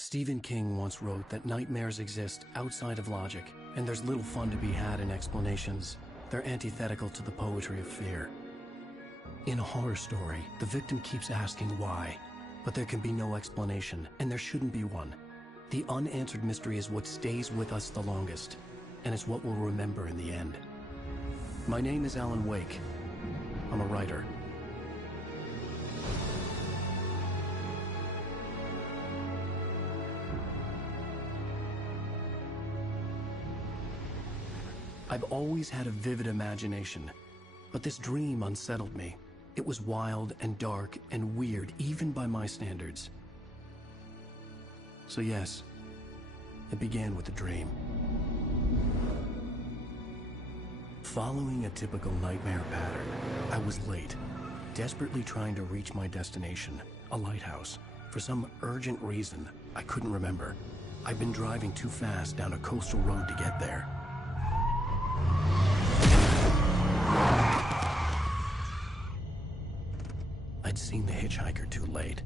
Stephen King once wrote that nightmares exist outside of logic, and there's little fun to be had in explanations. They're antithetical to the poetry of fear. In a horror story, the victim keeps asking why, but there can be no explanation, and there shouldn't be one. The unanswered mystery is what stays with us the longest, and it's what we'll remember in the end. My name is Alan Wake. I'm a writer. I've always had a vivid imagination, but this dream unsettled me. It was wild and dark and weird, even by my standards. So yes, it began with a dream. Following a typical nightmare pattern, I was late, desperately trying to reach my destination, a lighthouse. For some urgent reason, I couldn't remember. I'd been driving too fast down a coastal road to get there. I'd seen the hitchhiker too late.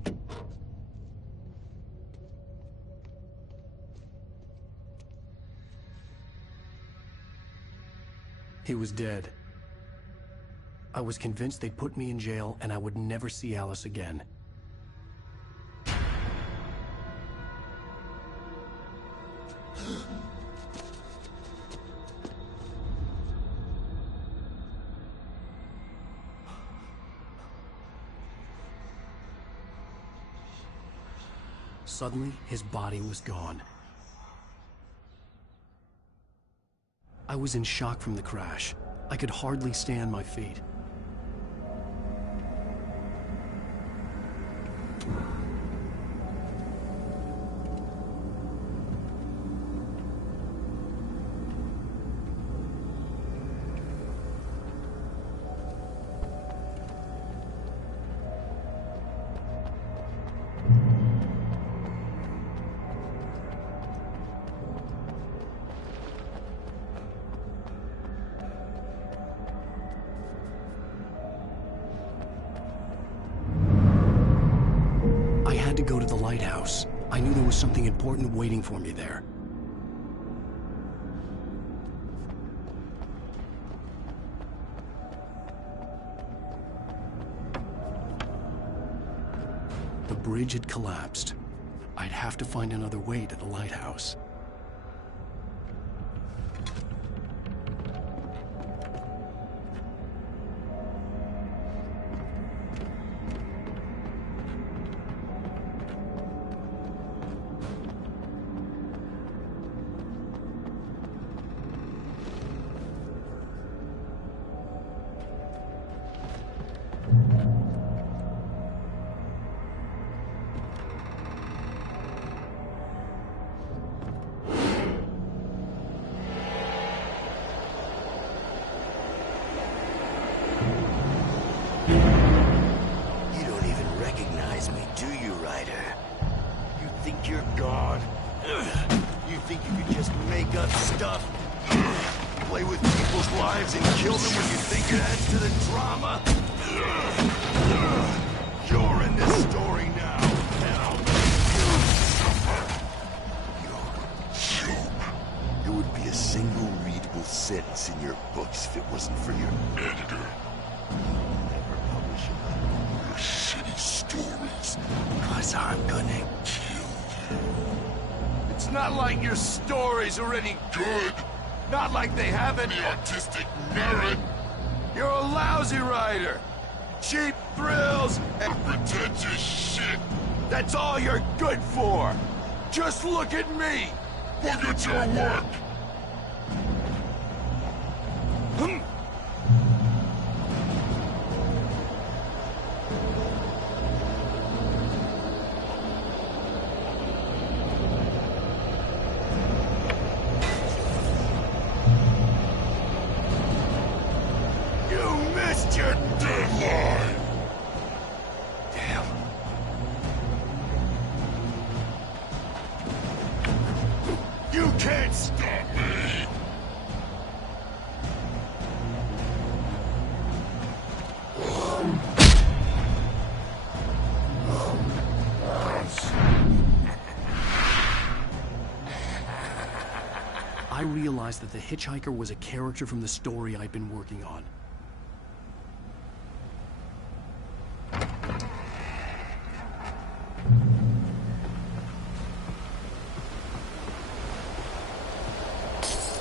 He was dead. I was convinced they'd put me in jail and I would never see Alice again. Suddenly, his body was gone. I was in shock from the crash. I could hardly stay on my feet. To go to the lighthouse. I knew there was something important waiting for me there. The bridge had collapsed. I'd have to find another way to the lighthouse. Are any good. Not like they haven't the artistic merit. You're a lousy writer. Cheap thrills and pretentious shit. That's all you're good for. Just look at me. Look at your work. Your deadline! Damn. You can't stop realized that the hitchhiker was a character from the story I'd been working on.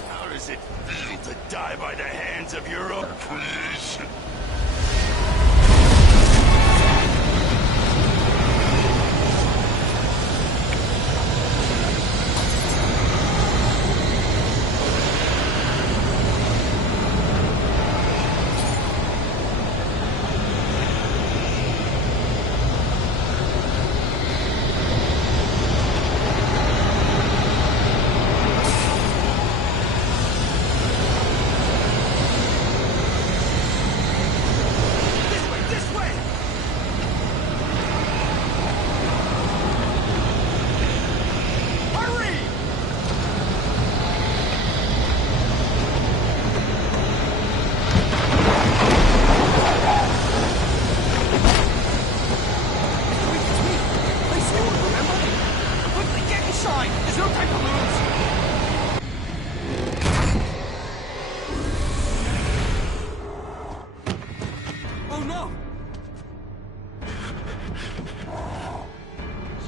How does it feel to die by the hands of your own creation?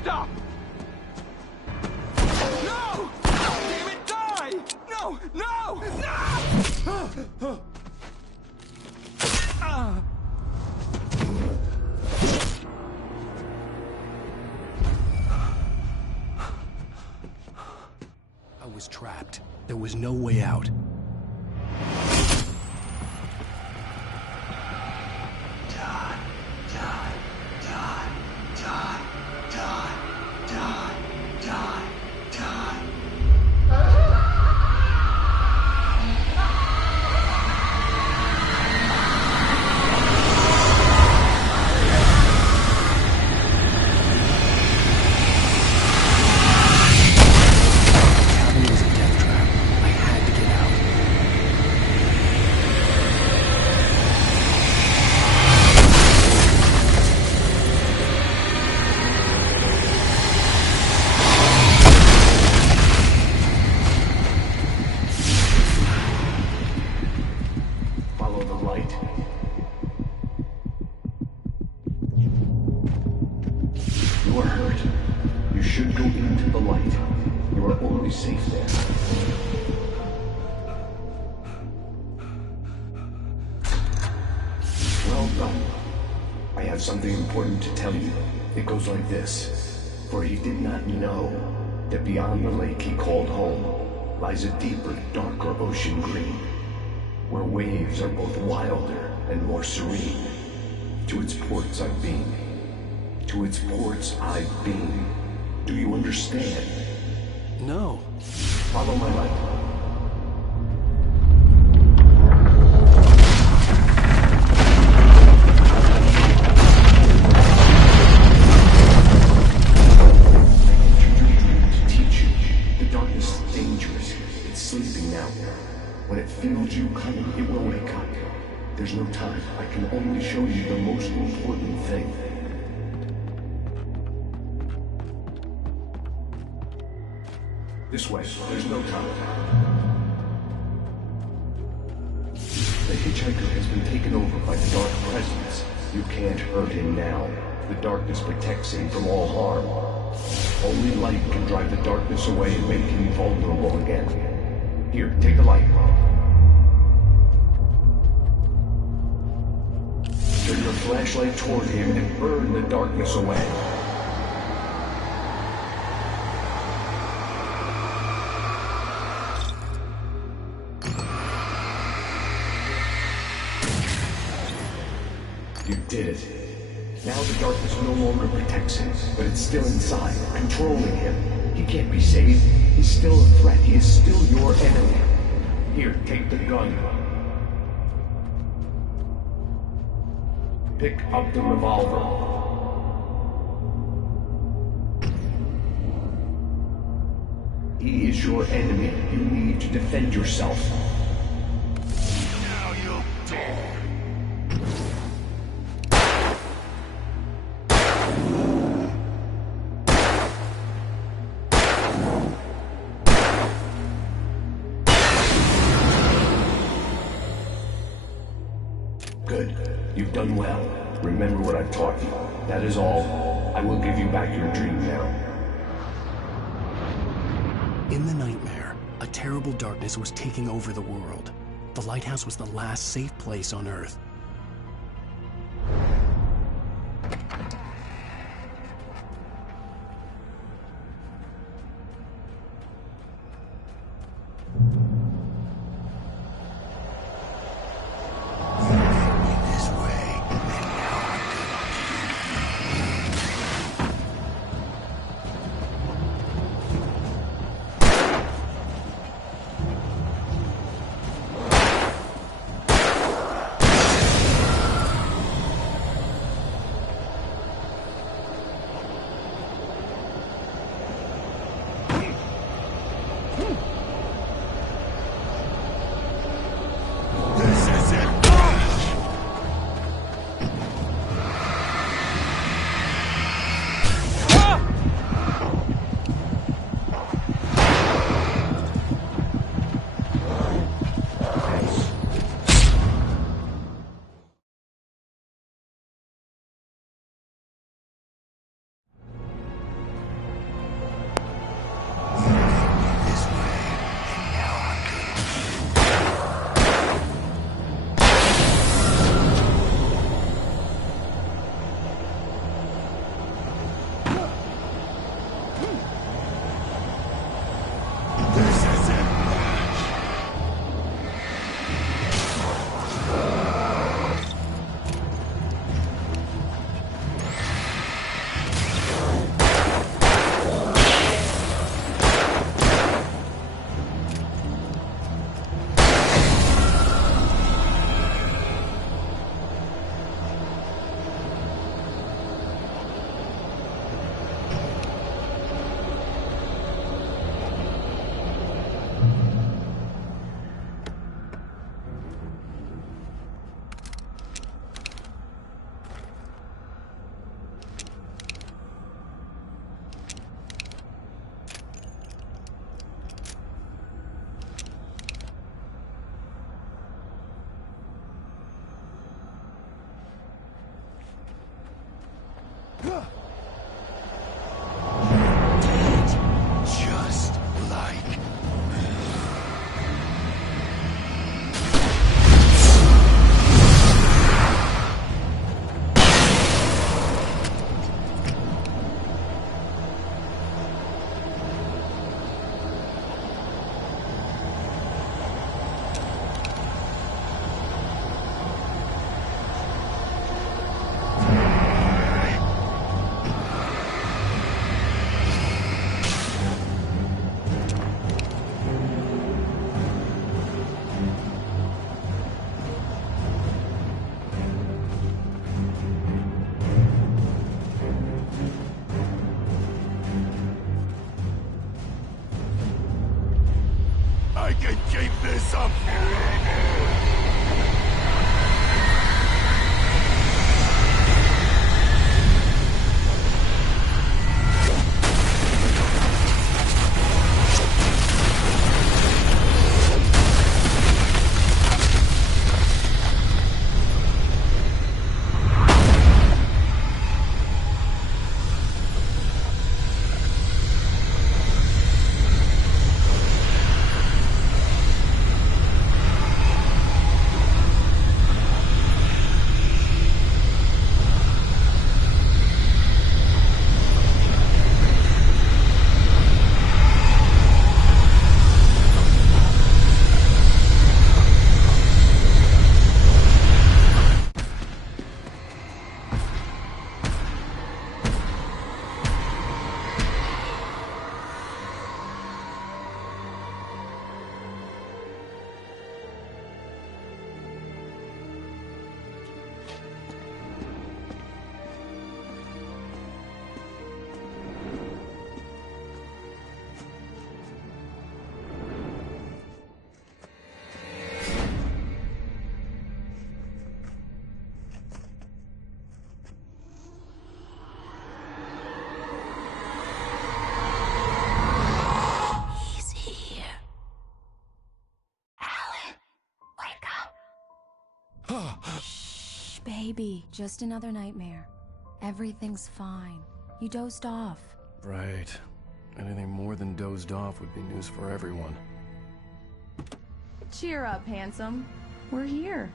Stop! No! Damn it, die! No! No! No! I was trapped. There was no way out. You are hurt. You should go into the light. You are only safe there. Well done. I have something important to tell you. It goes like this. For he did not know that beyond the lake he called home lies a deeper, darker ocean green, where waves are both wilder and more serene. To its ports I've been. To its ports I've been. Do you understand? No. Follow my light. When it feels you coming, it will wake up. There's no time. I can only show you the most important thing. This way. There's no time. The hitchhiker has been taken over by the dark presence. You can't hurt him now. The darkness protects him from all harm. Only light can drive the darkness away and make him vulnerable again. Here, take the light. Turn your flashlight toward him and burn the darkness away. You did it. Now the darkness no longer protects him, but it's still inside, controlling him. He can't be saved. He's still a threat. He is still your enemy. Here, take the gun. Pick up the revolver. He is your enemy. You need to defend yourself. Now you'll die. You've done well. Remember what I've taught you. That is all. I will give you back your dream now. In the nightmare, a terrible darkness was taking over the world. The lighthouse was the last safe place on Earth. Just like baby, just another nightmare. Everything's fine. You dozed off. Right. Anything more than dozed off would be news for everyone. Cheer up, handsome. We're here.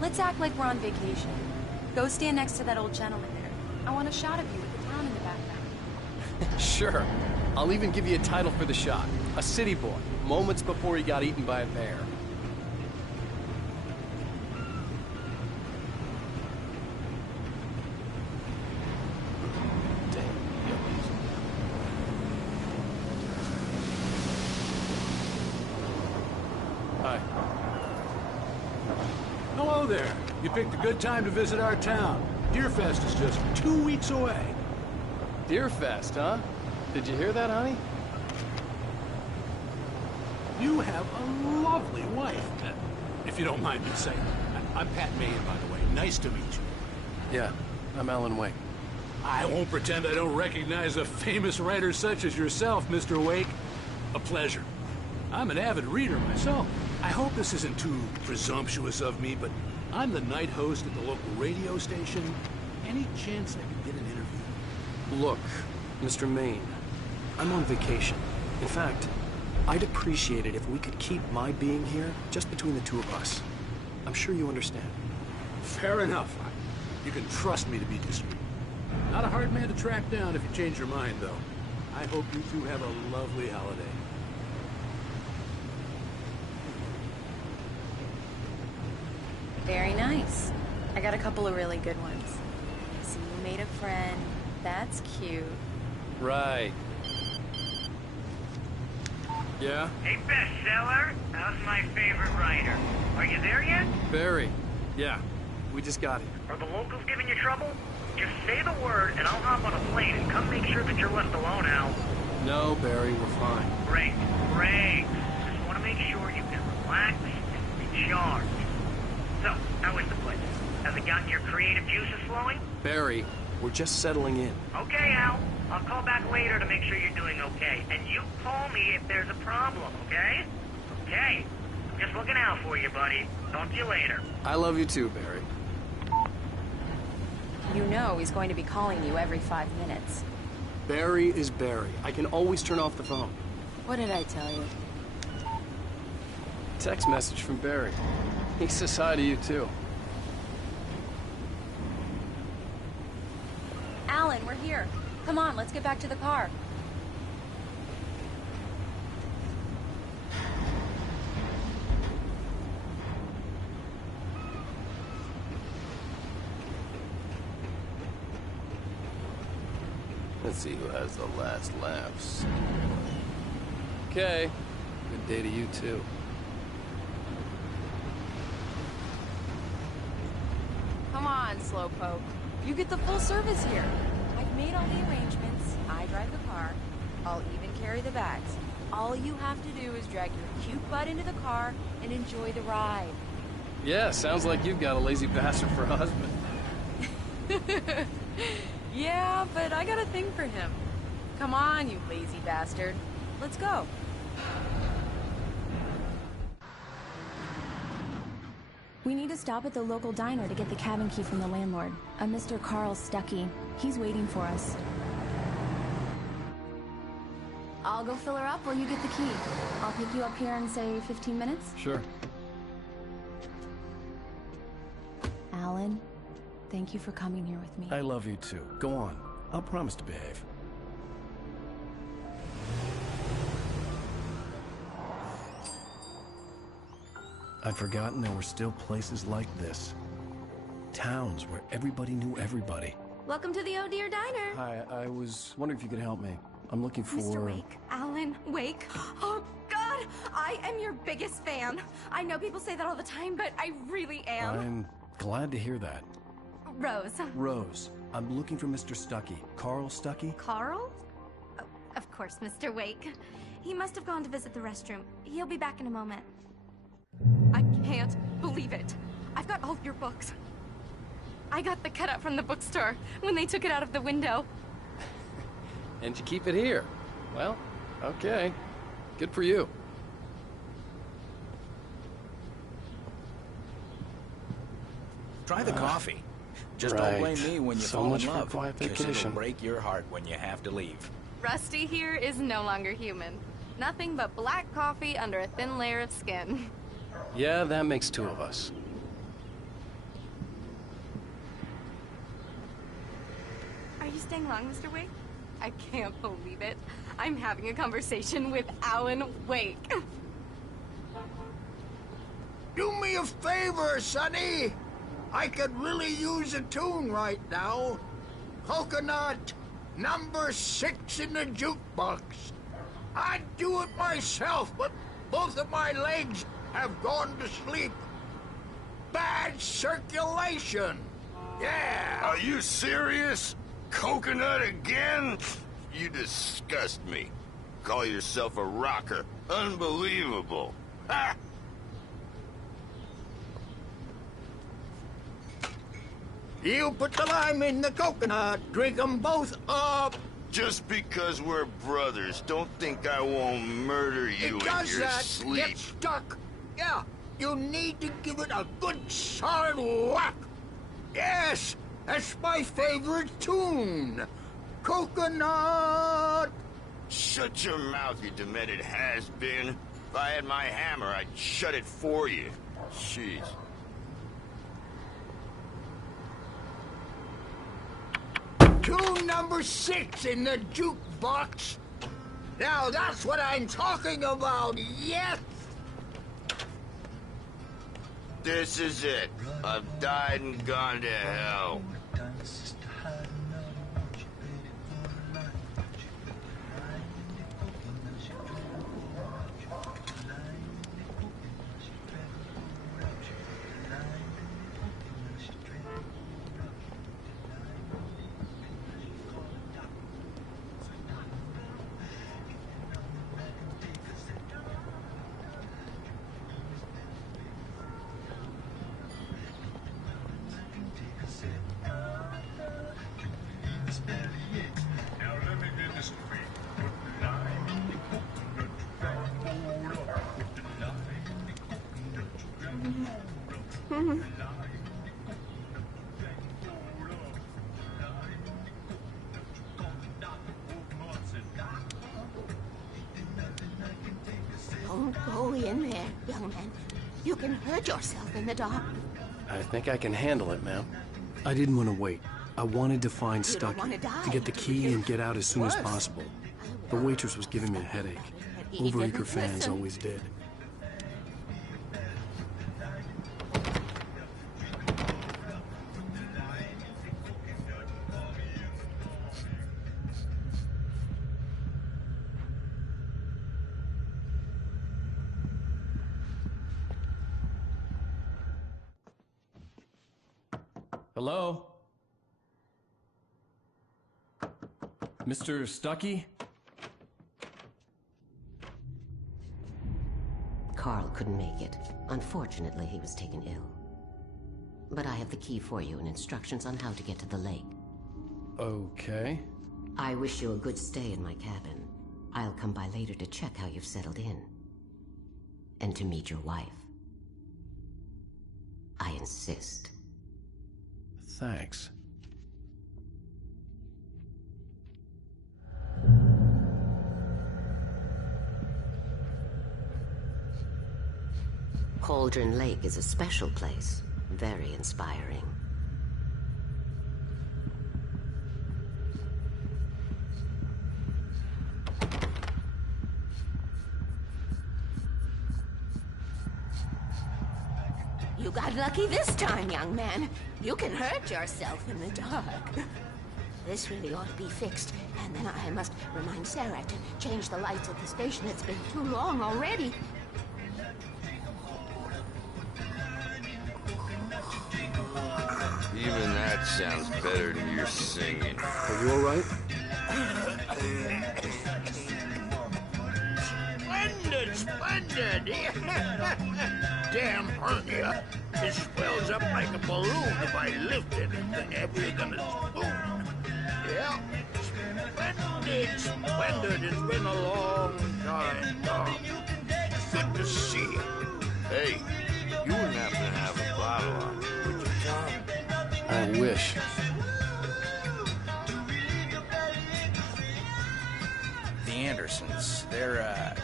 Let's act like we're on vacation. Go stand next to that old gentleman there. I want a shot of you with the town in the background. Sure. I'll even give you a title for the shot. A city boy, moments before he got eaten by a bear. Hi. Hello there. You picked a good time to visit our town. Deerfest is just 2 weeks away. Deerfest, huh? Did you hear that, honey? You have a lovely wife, if you don't mind me saying. I'm Pat Mahan, by the way. Nice to meet you. Yeah, I'm Alan Wake. I won't pretend I don't recognize a famous writer such as yourself, Mr. Wake. A pleasure. I'm an avid reader myself. I hope this isn't too presumptuous of me, but I'm the night host at the local radio station. Any chance I could get an interview? Look, Mr. Maine, I'm on vacation. In fact, I'd appreciate it if we could keep my being here just between the two of us. I'm sure you understand. Fair enough. You can trust me to be discreet. Not a hard man to track down if you change your mind, though. I hope you two have a lovely holiday. Very nice. I got a couple of really good ones. So you made a friend. That's cute. Right. Yeah? Hey, bestseller, how's my favorite writer? Are you there yet? Barry. Yeah, we just got here. Are the locals giving you trouble? Just say the word and I'll hop on a plane and come make sure that you're left alone, Al. No, Barry, we're fine. Great, great. Just want to make sure you can relax and recharge. So, how is the place? Has it gotten your creative juices flowing? Barry, we're just settling in. Okay, Al. I'll call back later to make sure you're doing okay. And you call me if there's a problem, okay? Okay. I'm just looking out for you, buddy. Talk to you later. I love you too, Barry. You know he's going to be calling you every 5 minutes. Barry is Barry. I can always turn off the phone. What did I tell you? Text message from Barry. He says hi to you too. Alan, we're here. Come on, let's get back to the car. Let's see who has the last laughs. Okay. Good day to you too. Come on, Slowpoke. You get the full service here. I've made all the arrangements. I drive the car. I'll even carry the bags. All you have to do is drag your cute butt into the car and enjoy the ride. Yeah, sounds like you've got a lazy bastard for a husband. Yeah, but I got a thing for him. Come on, you lazy bastard. Let's go. We need to stop at the local diner to get the cabin key from the landlord, a Mr. Carl Stuckey. He's waiting for us. I'll go fill her up while you get the key. I'll pick you up here in, say, 15 minutes? Sure. Alan, thank you for coming here with me. I love you too. Go on. I'll promise to behave. I'd forgotten there were still places like this. Towns where everybody knew everybody. Welcome to the Oh Dear Diner. Hi, I was wondering if you could help me. I'm looking for... Mr. Wake. Alan Wake. Oh, God! I am your biggest fan. I know people say that all the time, but I really am. I'm glad to hear that. Rose. Rose, I'm looking for Mr. Stuckey. Carl Stuckey? Carl? Oh, of course, Mr. Wake. He must have gone to visit the restroom. He'll be back in a moment. I can't believe it. I've got all of your books. I got the cutout from the bookstore when they took it out of the window. And you keep it here. Well, okay. Good for you. Try the coffee. Just right. don't blame me when you So fall much in for a love. quiet 'Cause vacation. it'll break your heart when you have to leave. Rusty here is no longer human. Nothing but black coffee under a thin layer of skin. Yeah, that makes two of us. Are you staying long, Mr. Wake? I can't believe it. I'm having a conversation with Alan Wake. Do me a favor, Sonny. I could really use a tune right now. Coconut, number 6 in the jukebox. I'd do it myself, but both of my legs have gone to sleep. Bad circulation. Yeah. Are you serious? Coconut again? You disgust me. Call yourself a rocker. Unbelievable. Ha! You put the lime in the coconut. Drink them both up. Just because we're brothers, don't think I won't murder you It in does your that. sleep. Get stuck. Yeah, you need to give it a good solid whack. Yes, that's my favorite tune. Coconut. Shut your mouth, you demented has-been. If I had my hammer, I'd shut it for you. Jeez. Tune number 6 in the jukebox. Now that's what I'm talking about, yes! This is it. I've died and gone to hell. Don't go in there, young man. You can hurt yourself in the dark. I think I can handle it, ma'am. I didn't want to wait. I wanted to find You don't Stuckey, wanna die, to get the do key you? and get out as soon as What? possible. The waitress was giving me a headache. He Overeager didn't fans listen. always did. Hello? Mr. Stuckey? Carl couldn't make it. Unfortunately, he was taken ill. But I have the key for you and instructions on how to get to the lake. Okay. I wish you a good stay in my cabin. I'll come by later to check how you've settled in. And to meet your wife. I insist. Thanks. Cauldron Lake is a special place. Very inspiring. You got lucky this time, young man. You can hurt yourself in the dark. This really ought to be fixed, and then I must remind Sarah to change the lights at the station. It's been too long already. Even that sounds better than your singing. Are you all right? Splendid, splendid! Damn hernia. It swells up like a balloon if I lift anything heavier than a spoon. Yeah, splendid, splendid. It's been a long time, Tom. Good to see you. Hey, you wouldn't happen to have a bottle on you, would you, Tom? I wish. The Andersons, they're,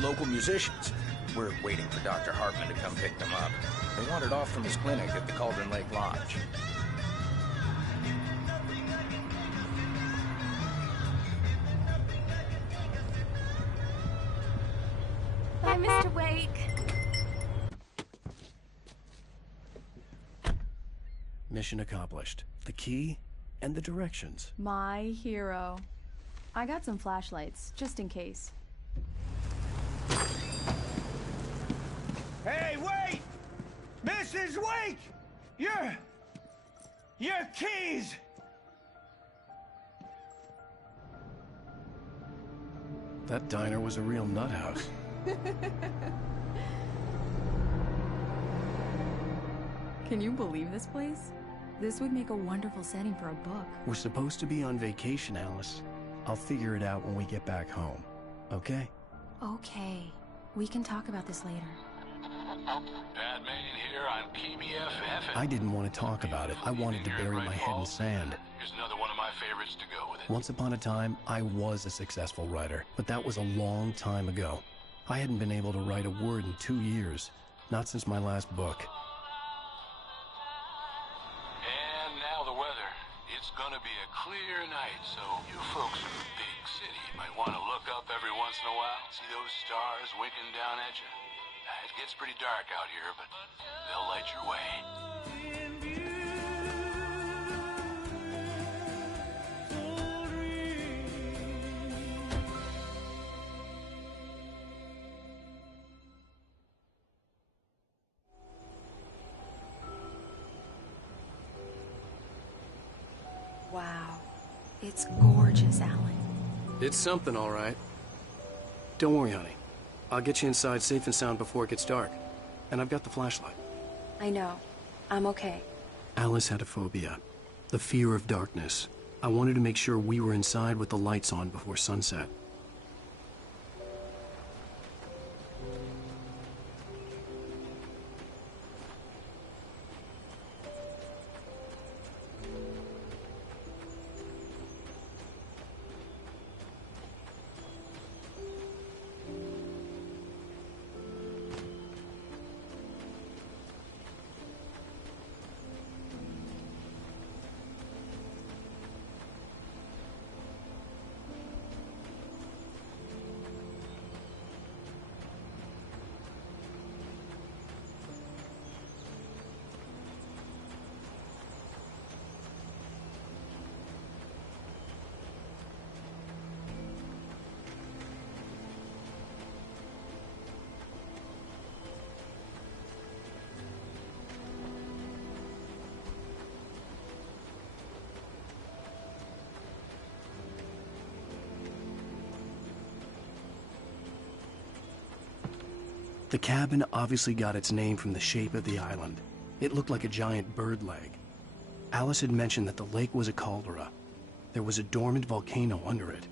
local musicians. We're waiting for Dr. Hartman to come pick them up. They wandered off from his clinic at the Cauldron Lake Lodge. Bye, Mr. Wake. Mission accomplished. The key and the directions. My hero. I got some flashlights, just in case. Hey, wait! Mrs. Wake! Your keys! That diner was a real nut house. Can you believe this place? This would make a wonderful setting for a book. We're supposed to be on vacation, Alice. I'll figure it out when we get back home. Okay? Okay. We can talk about this later. Batman here on PBFF. I didn't want to talk about it. I wanted to bury my head in sand. Here's another one of my favorites to go with it. Once upon a time, I was a successful writer, but that was a long time ago. I hadn't been able to write a word in 2 years. Not since my last book. And now the weather. It's gonna be a clear night, so you folks in the big city might want to look up every once in a while, see those stars winking down at you. It gets pretty dark out here, but they'll light your way. Wow. It's gorgeous, Alan. It's something, all right. Don't worry, honey. I'll get you inside safe and sound before it gets dark. And I've got the flashlight. I know. I'm okay. Alice had a phobia. The fear of darkness. I wanted to make sure we were inside with the lights on before sunset. The cabin obviously got its name from the shape of the island. It looked like a giant bird leg. Alice had mentioned that the lake was a caldera. There was a dormant volcano under it.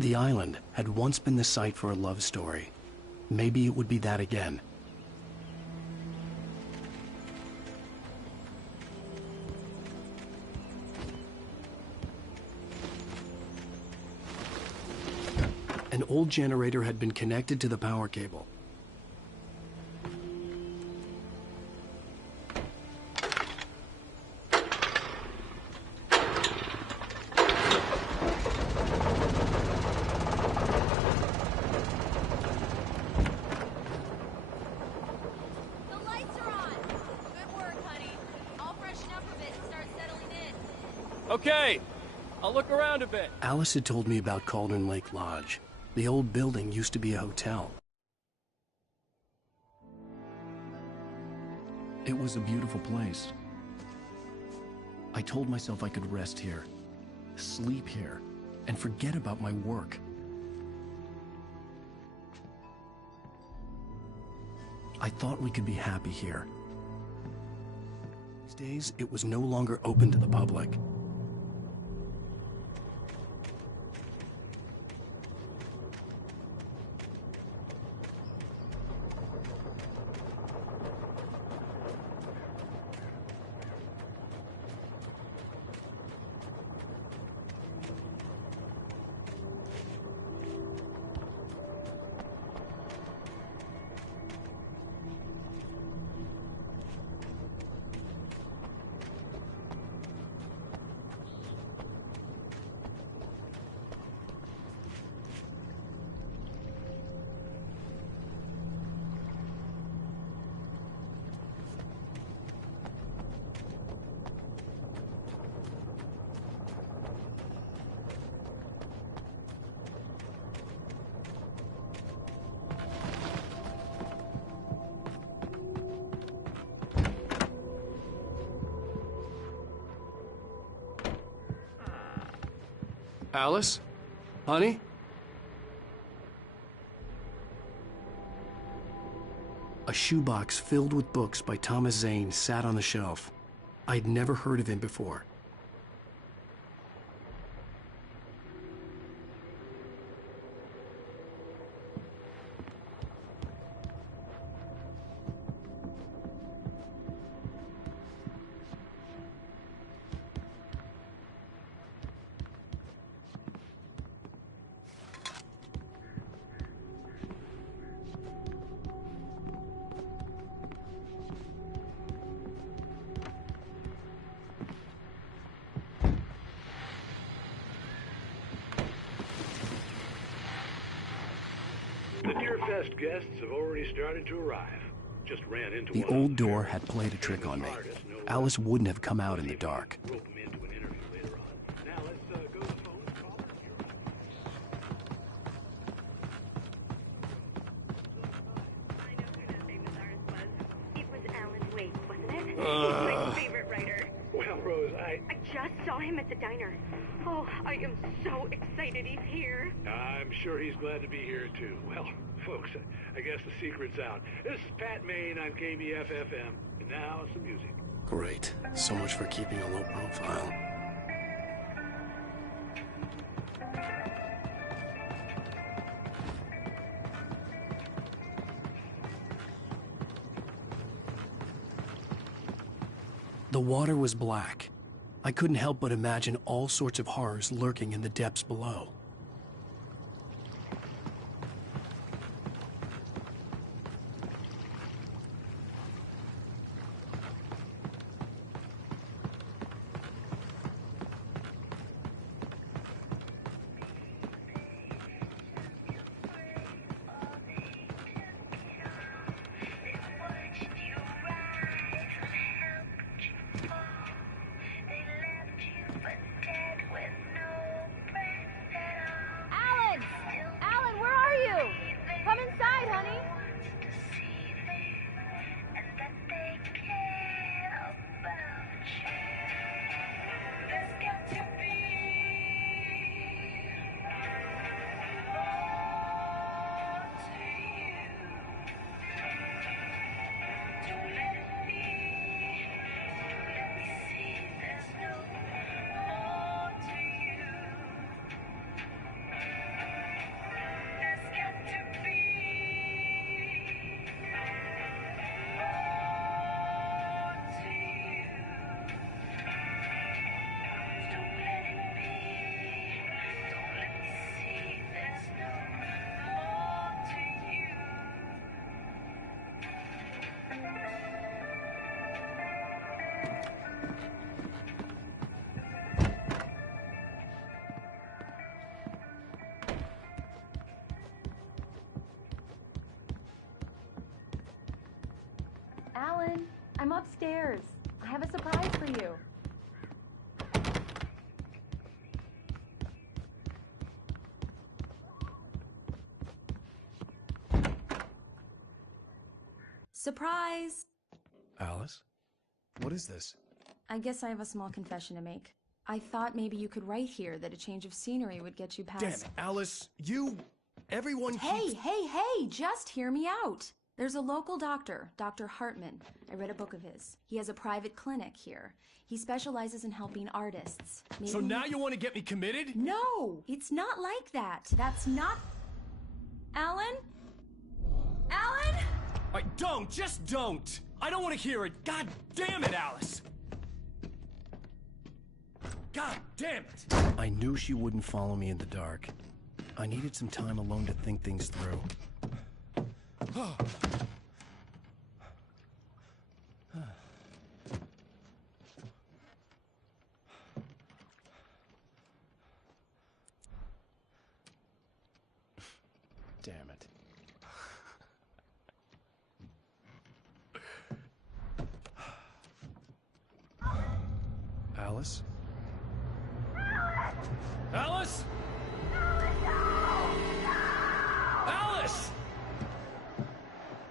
The island had once been the site for a love story. Maybe it would be that again. An old generator had been connected to the power cable. Okay, I'll look around a bit. Alice had told me about Cauldron Lake Lodge. The old building used to be a hotel. It was a beautiful place. I told myself I could rest here, sleep here, and forget about my work. I thought we could be happy here. These days, it was no longer open to the public. Alice? Honey? A shoebox filled with books by Thomas Zane sat on the shelf. I'd never heard of him before. The Deerfest guests have already started to arrive. Just ran into The one old door had played a trick on me. Alice wouldn't have come out in the dark. rope them into an interview later on. Now let's go to the phone and call them. I know who that famous artist was. It was Alan Wake, wasn't it? He's my favorite writer. Well, Rose, I just saw him at the diner. Oh, I am so excited he's here. I'm sure he's glad to be here, too. Well, folks, I guess the secret's out. This is Pat Maine on KBFFM. And now, some music. Great. So much for keeping a low profile. The water was black. I couldn't help but imagine all sorts of horrors lurking in the depths below. Alan, I'm upstairs. I have a surprise for you. Surprise! Alice? What is this? I guess I have a small confession to make. I thought maybe you could write here that a change of scenery would get you past... Damn it, Alice, everyone Hey, just hear me out. There's a local doctor, Dr. Hartman. I read a book of his. He has a private clinic here. He specializes in helping artists. Maybe... So now you want to get me committed? No, it's not like that. That's not... Alan? Alan? Just don't! I don't want to hear it! God damn it, Alice! God damn it! I knew she wouldn't follow me in the dark. I needed some time alone to think things through. Damn it. Alice? Alice? Alice!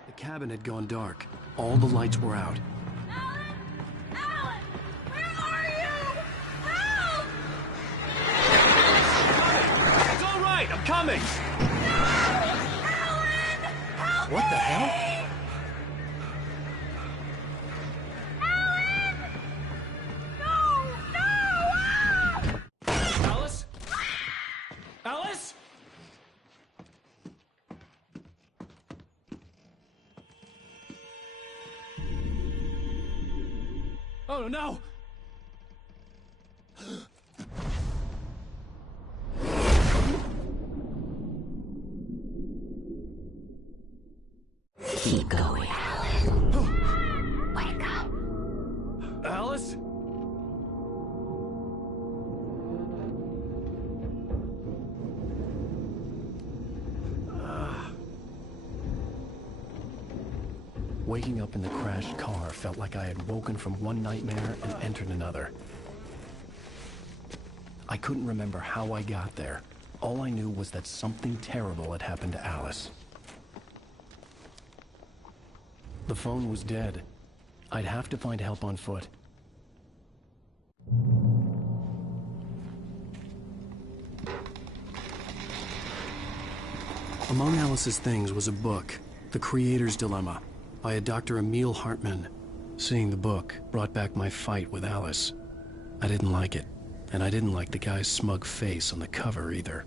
The cabin had gone dark. All the lights were out. Alan! Where are you? Help! It's all right, I'm coming! No! Alan! Help What the me! hell? Alice? Oh no! Keep going, Alan. Wake up. Alice? Waking up in the crashed car felt like I had woken from one nightmare and entered another. I couldn't remember how I got there. All I knew was that something terrible had happened to Alice. The phone was dead. I'd have to find help on foot. Among Alice's things was a book, The Creator's Dilemma, by a Dr. Emil Hartman. Seeing the book brought back my fight with Alice. I didn't like it, and I didn't like the guy's smug face on the cover either.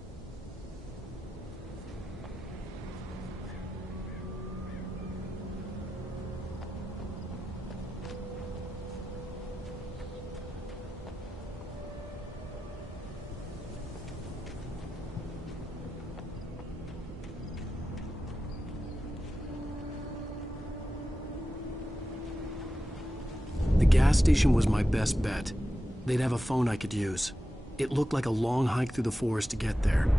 The gas station was my best bet. They'd have a phone I could use. It looked like a long hike through the forest to get there.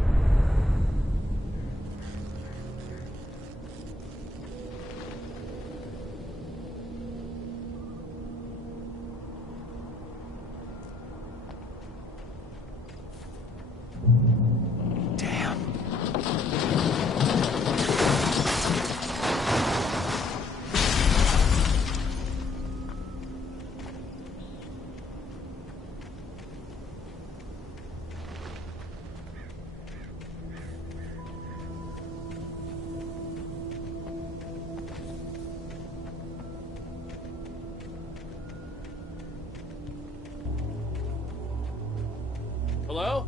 Hello?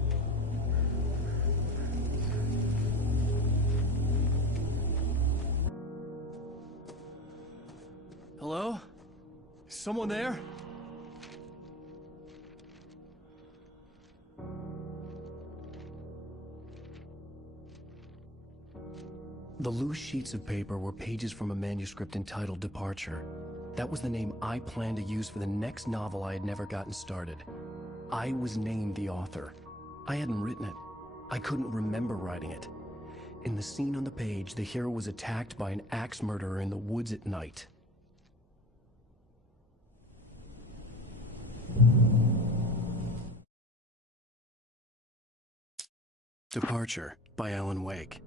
Hello? Is someone there? The loose sheets of paper were pages from a manuscript entitled Departure. That was the name I planned to use for the next novel I had never gotten started. I was named the author. I hadn't written it. I couldn't remember writing it. In the scene on the page, the hero was attacked by an axe murderer in the woods at night. Departure by Alan Wake.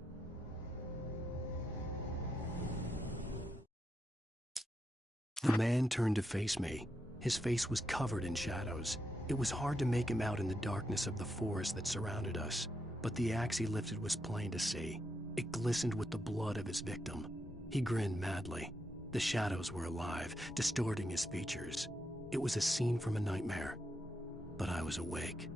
The man turned to face me. His face was covered in shadows. It was hard to make him out in the darkness of the forest that surrounded us, but the axe he lifted was plain to see. It glistened with the blood of his victim. He grinned madly. The shadows were alive, distorting his features. It was a scene from a nightmare, but I was awake.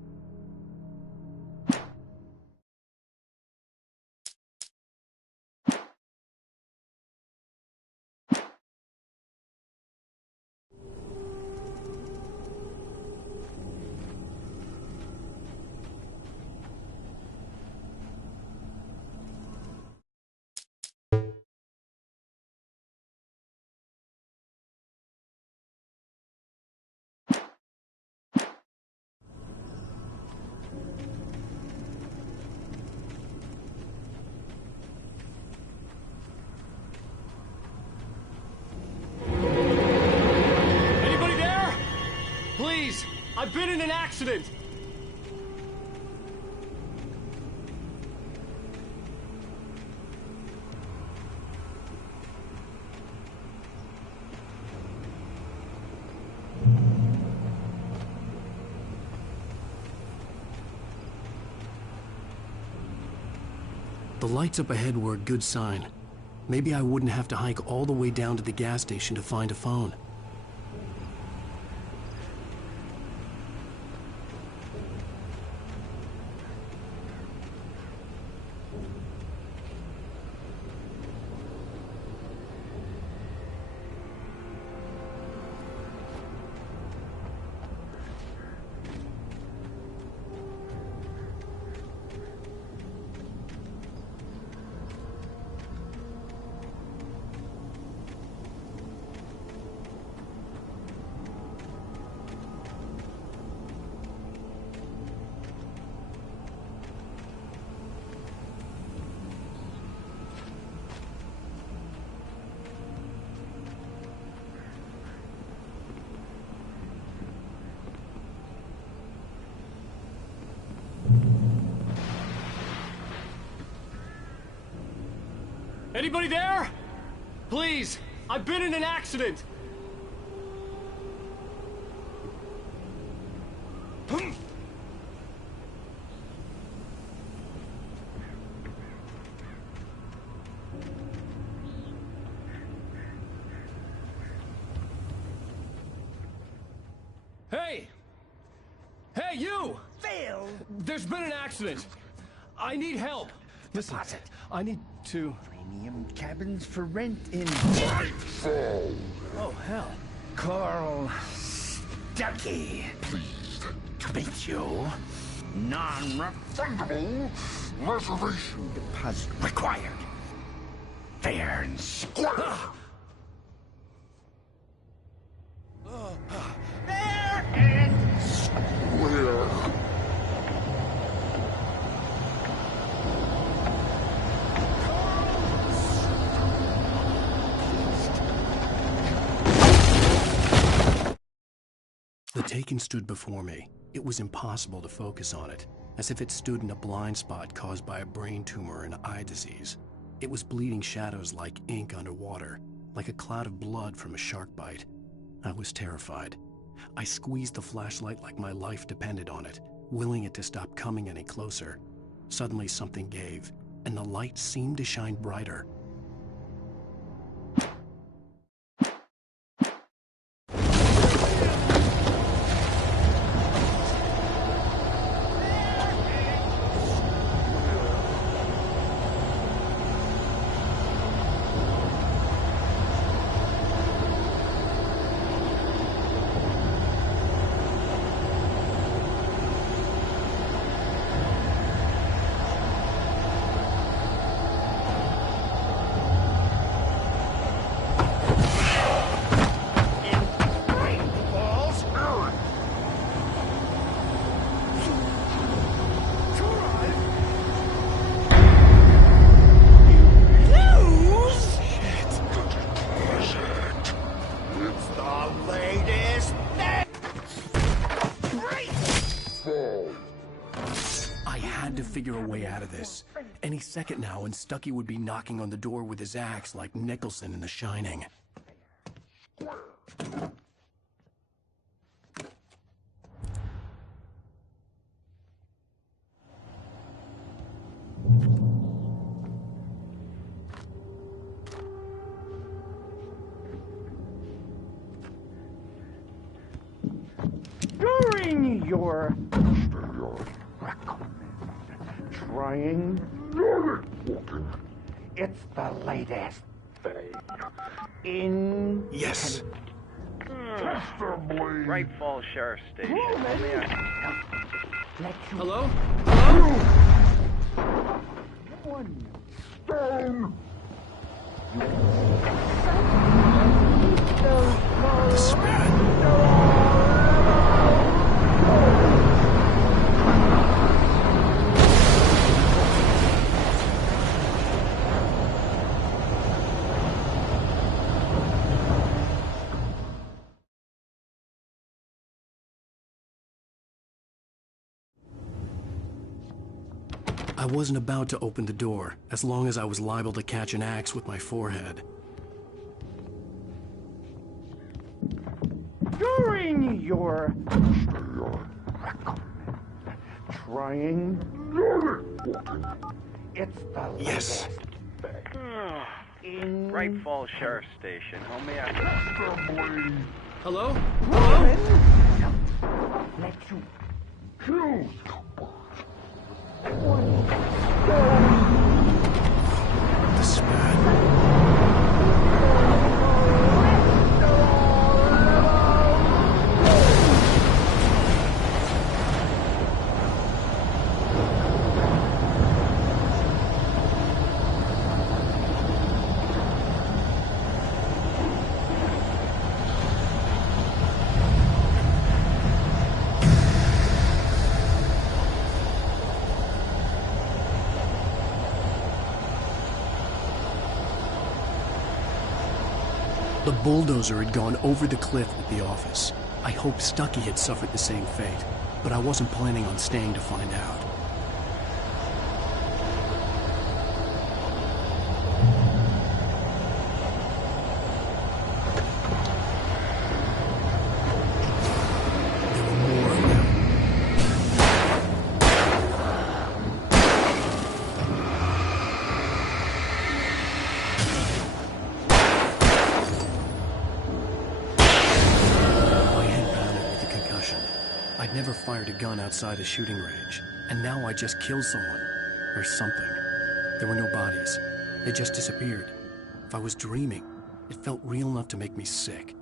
I've been in an accident! The lights up ahead were a good sign. Maybe I wouldn't have to hike all the way down to the gas station to find a phone. Anybody there? Please, I've been in an accident. Hey! Hey, you! Phil! There's been an accident. I need help. Listen, I need to... Premium cabins for rent in... Nightfall! Oh, hell. Carl Stuckey. Pleased to meet you. Non-refundable reservation deposit required. Fair and square. Fair and square. The Taken stood before me. It was impossible to focus on it, as if it stood in a blind spot caused by a brain tumor and eye disease. It was bleeding shadows like ink underwater, like a cloud of blood from a shark bite. I was terrified. I squeezed the flashlight like my life depended on it, willing it to stop coming any closer. Suddenly something gave, and the light seemed to shine brighter. had to figure a way out of this. Any second now, and Stucky would be knocking on the door with his axe like Nicholson in The Shining. During your trying, it's the latest thing in. Yes. Great Falls Sheriff Station. Hello? One stone. The spirit. I wasn't about to open the door, as long as I was liable to catch an axe with my forehead. During your trying, it's the Yes. latest thing in. Great Falls Sheriff Station. Homie, Hello? Let you choose. The spirit. The bulldozer had gone over the cliff with the office. I hoped Stucky had suffered the same fate, but I wasn't planning on staying to find out. There were more of them. I'd never fired a gun outside a shooting range, and now I just killed someone. Or something. There were no bodies. They just disappeared. If I was dreaming, it felt real enough to make me sick.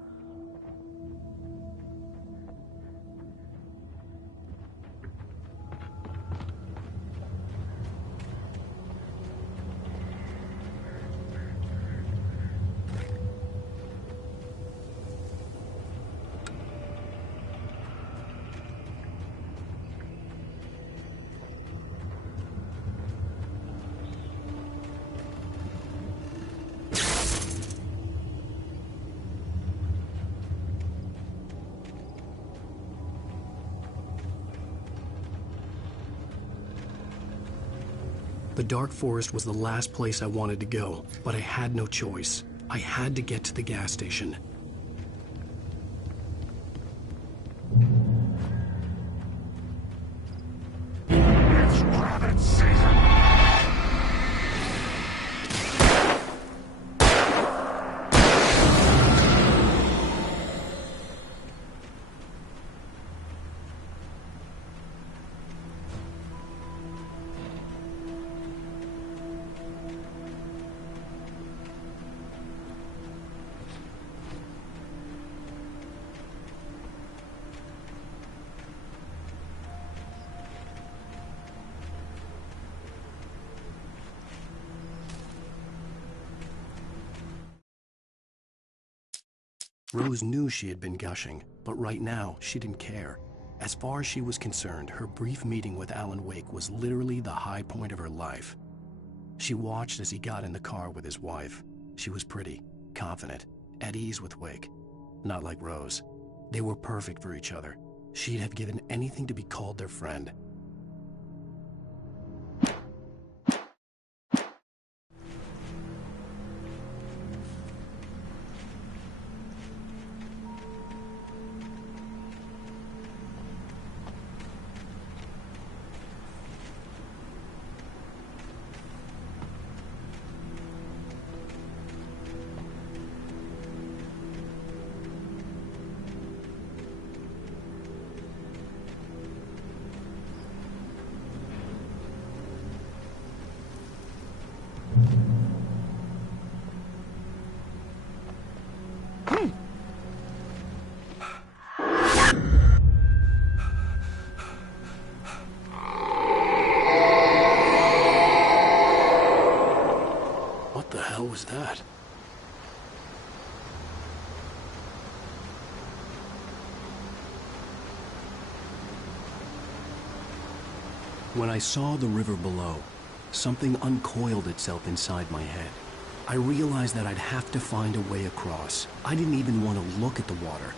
The dark forest was the last place I wanted to go, but I had no choice. I had to get to the gas station. It's rabbit season. Rose knew she had been gushing, but right now, she didn't care. As far as she was concerned, her brief meeting with Alan Wake was literally the high point of her life. She watched as he got in the car with his wife. She was pretty, confident, at ease with Wake. Not like Rose. They were perfect for each other. She'd have given anything to be called their friend. was that? When I saw the river below, something uncoiled itself inside my head. I realized that I'd have to find a way across. I didn't even want to look at the water.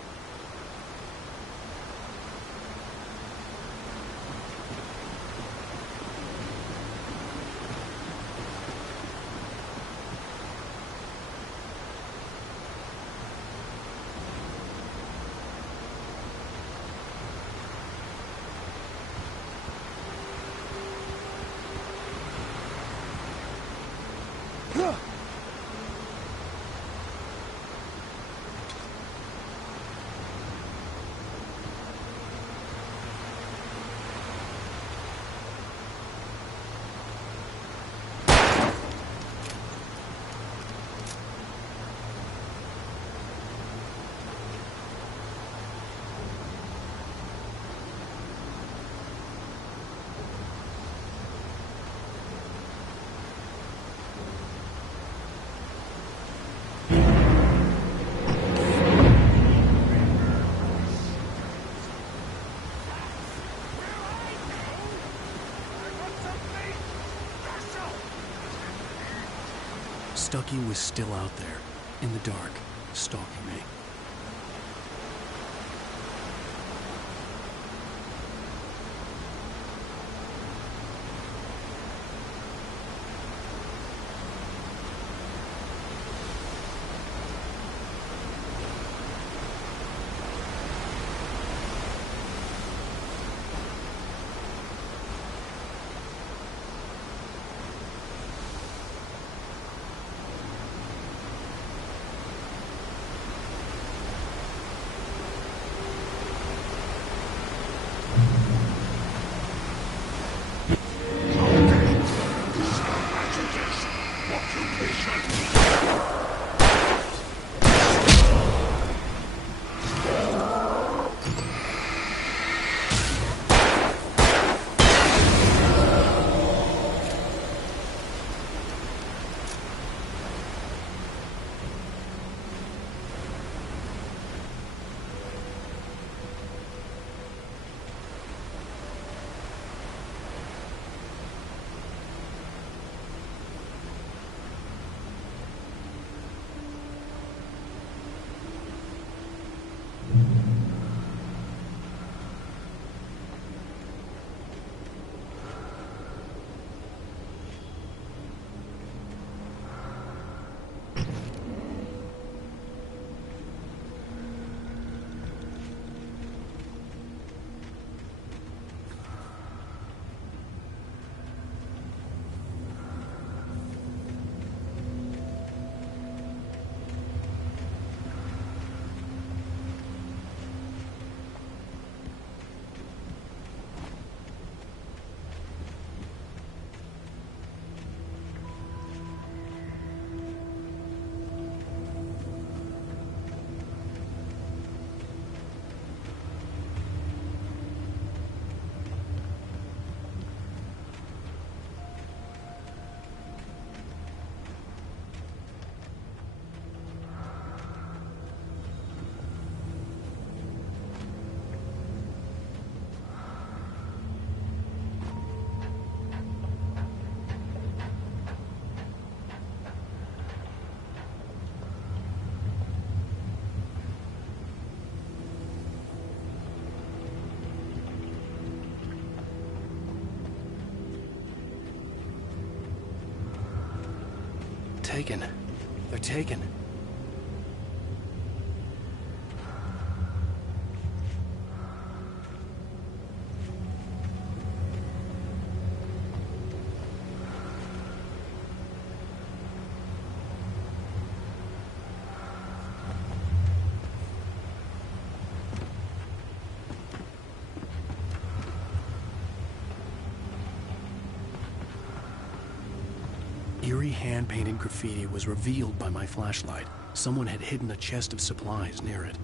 Stucky was still out there, in the dark, stalking me. Taken. They're taken. Eerie hand-painted graffiti was revealed by my flashlight. Someone had hidden a chest of supplies near it.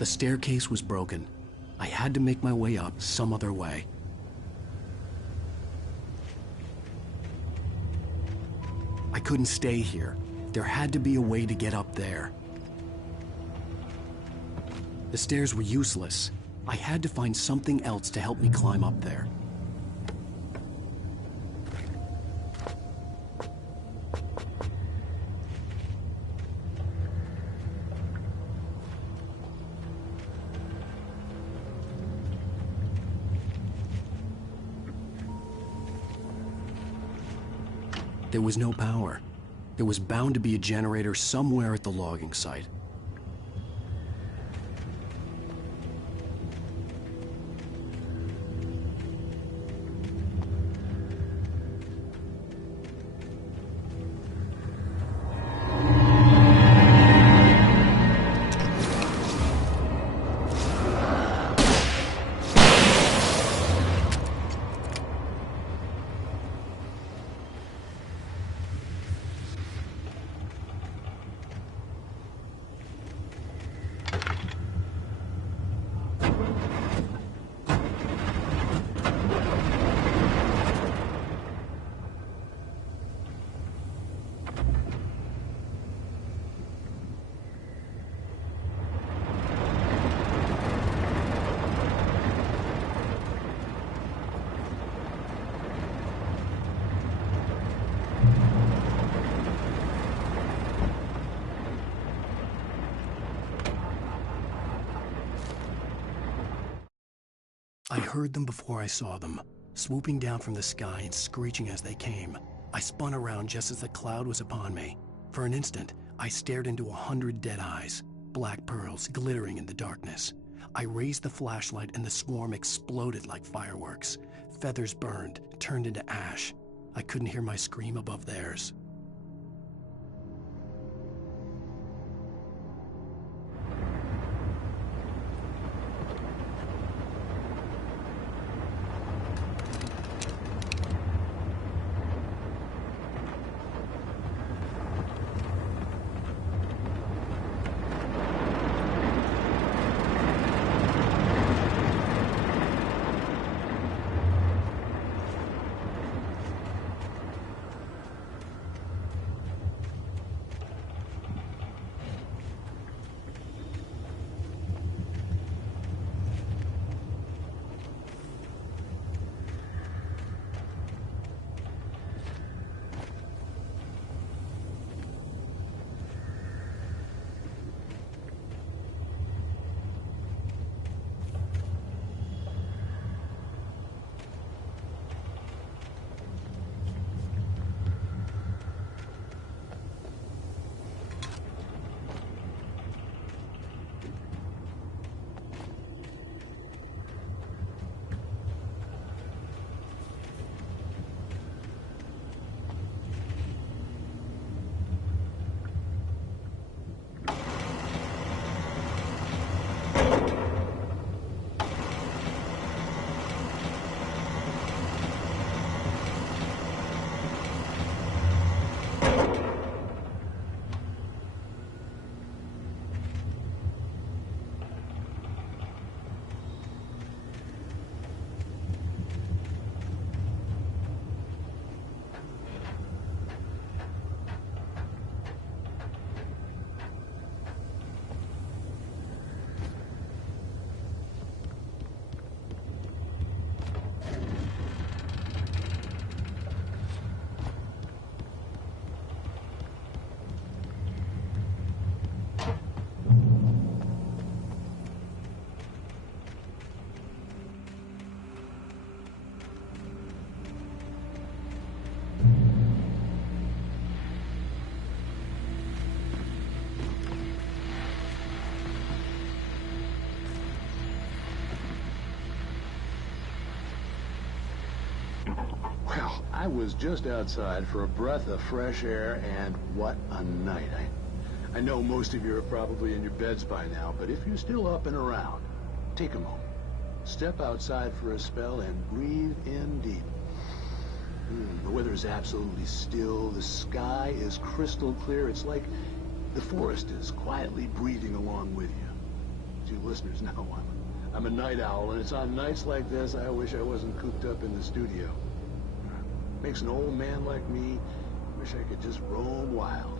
The staircase was broken. I had to make my way up some other way. I couldn't stay here. There had to be a way to get up there. The stairs were useless. I had to find something else to help me climb up there. There was no power. There was bound to be a generator somewhere at the logging site. I heard them before I saw them, swooping down from the sky and screeching as they came. I spun around just as the cloud was upon me. For an instant, I stared into 100 dead eyes, black pearls glittering in the darkness. I raised the flashlight and the swarm exploded like fireworks. Feathers burned, turned into ash. I couldn't hear my scream above theirs. Well, I was just outside for a breath of fresh air, and what a night. I know most of you are probably in your beds by now, but if you're still up and around, take a moment. Step outside for a spell and breathe in deep. The weather is absolutely still. The sky is crystal clear. It's like the forest is quietly breathing along with you. you listeners know I'm a night owl, and it's on nights like this I wish I wasn't cooped up in the studio. Makes an old man like me wish I could just roam wild.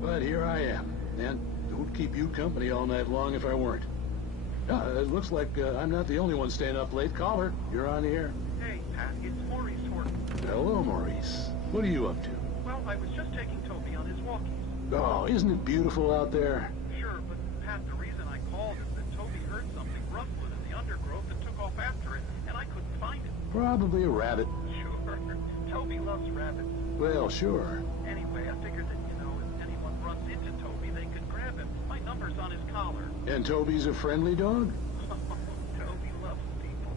But here I am, and it would keep you company all night long if I weren't. It looks like I'm not the only one staying up late. Caller, you're on the air. Hey, Pat, it's Maurice Horton. Hello, Maurice. What are you up to? Well, I was just taking Toby on his walkies. Oh, isn't it beautiful out there? Sure, but Pat, the reason I called is that Toby heard something rustling in the undergrowth and took off after it, and I couldn't find it. Probably a rabbit. Sure. Toby loves rabbits. Well, sure. Anyway, I figured that, if anyone runs into Toby, they could grab him. My number's on his collar. And Toby's a friendly dog? Toby loves people.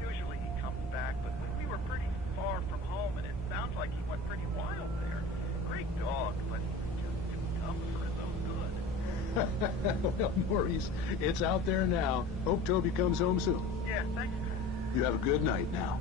Usually he comes back, but we were pretty far from home, and it sounds like he went pretty wild there. Great dog, but just too dumb for his own good. Well, Maurice, it's out there now. Hope Toby comes home soon. Yeah, thanks. You have a good night now.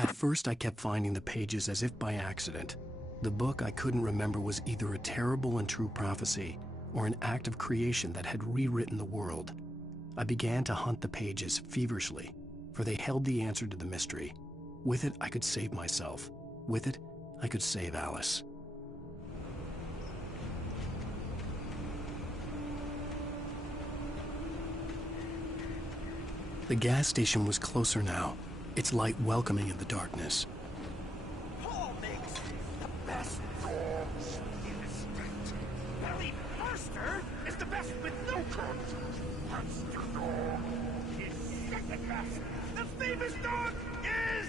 At first, I kept finding the pages as if by accident. The book I couldn't remember was either a terrible and true prophecy or an act of creation that had rewritten the world. I began to hunt the pages feverishly, for they held the answer to the mystery. With it, I could save myself. With it, I could save Alice. The gas station was closer now, its light welcoming in the darkness. Paul makes the best dogs in the state. Barry Forster is the best with no corns. Monster dog is second best. The famous dog is...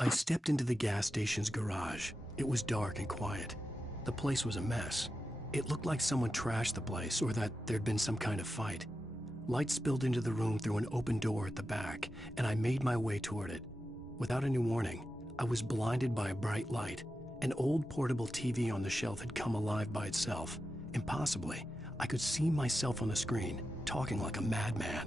I stepped into the gas station's garage. It was dark and quiet. The place was a mess. It looked like someone trashed the place or that there'd been some kind of fight. Light spilled into the room through an open door at the back, and I made my way toward it. Without any warning, I was blinded by a bright light. An old portable TV on the shelf had come alive by itself. Impossibly, I could see myself on the screen, talking like a madman.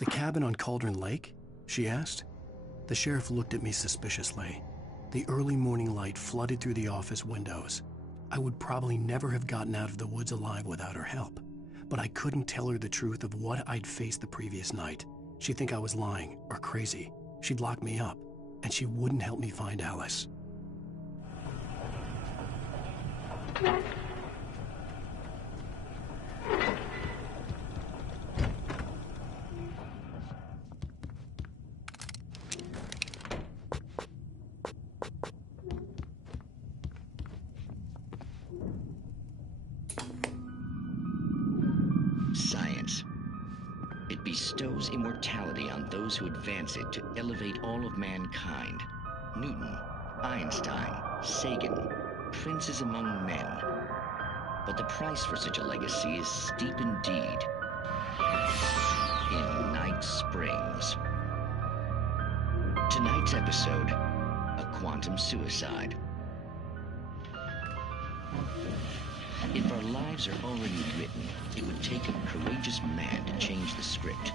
The cabin on Cauldron Lake? She asked. The sheriff looked at me suspiciously. The early morning light flooded through the office windows. I would probably never have gotten out of the woods alive without her help, but I couldn't tell her the truth of what I'd faced the previous night. She'd think I was lying or crazy. She'd lock me up, and she wouldn't help me find Alice. Science. It bestows immortality on those who advance it to elevate all of mankind. Newton, Einstein, Sagan, princes among men. But the price for such a legacy is steep indeed. In Night Springs. Tonight's episode, a quantum suicide. If our lives are already written, it would take a courageous man to change the script.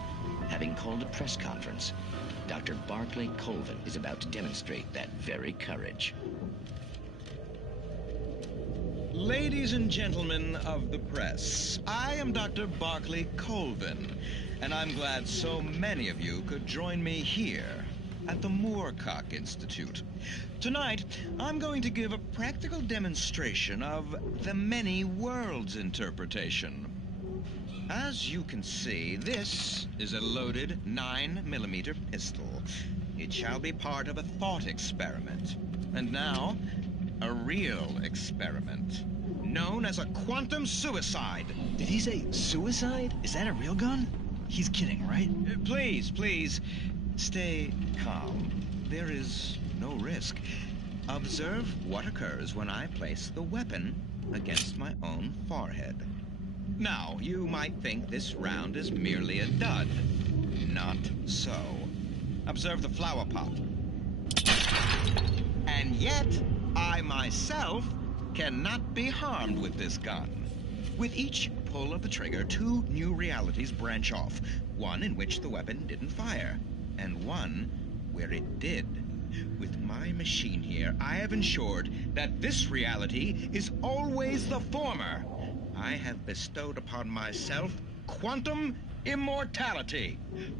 Having called a press conference, Dr. Barclay Colvin is about to demonstrate that very courage. Ladies and gentlemen of the press, I am Dr. Barclay Colvin, and I'm glad so many of you could join me here at the Moorcock Institute. Tonight, I'm going to give a practical demonstration of the many worlds interpretation. As you can see, this is a loaded 9mm pistol. It shall be part of a thought experiment. And now, a real experiment, known as a quantum suicide. Did he say suicide? Is that a real gun? He's kidding, right? Please, stay calm. there is no risk. Observe what occurs when I place the weapon against my own forehead. Now, you might think this round is merely a dud. Not so. Observe the flower pot. And yet, I myself cannot be harmed with this gun. With each pull of the trigger, 2 new realities branch off. One in which the weapon didn't fire, and one where it did. With my machine here, I have ensured that this reality is always the former. I have bestowed upon myself quantum immortality.